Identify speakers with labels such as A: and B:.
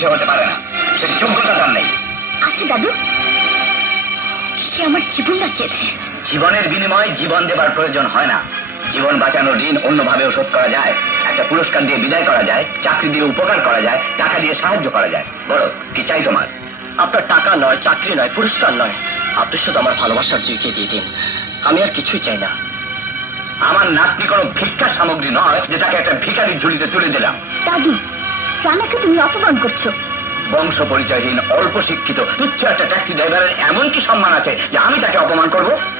A: সে হতে পারে না, সে যোগ্যতা তার নেই।
B: আচ্ছা দাদু, সে আমার জীবন বাঁচিয়েছে।
A: জীবনের বিনিময়ে জীবন দেবার প্রয়োজন হয় না। জীবন বাঁচানোর ঋণ অন্যভাবেও শোধ করা যায়। একটা পুরস্কার দিয়ে বিদায় করা যায়, চাকরি দিয়ে উপকার করা যায়, টাকা দিয়ে সাহায্য করা যায়। বলো কি চাই তোমার?
C: আপনার টাকা নয়, চাকরি নয়, পুরস্কার নয়, আপনি শুধু আমার ভালোবাসার জিউকে দিয়ে দিন। আমি আর কিছুই চাই না।
A: আমার নাতনি কোনো ভিক্ষা সামগ্রী নয় যে তাকে একটা ভিখারির ঝুলিতে তুলে দিলাম।
B: দাদু, রানাকে তুমি অপমান করছো।
A: বংশ পরিচয়হীন, অল্প শিক্ষিত, তুচ্ছ একটা ট্যাক্সি ড্রাইভারের এমন কি সম্মান আছে যে আমি তাকে অপমান করব?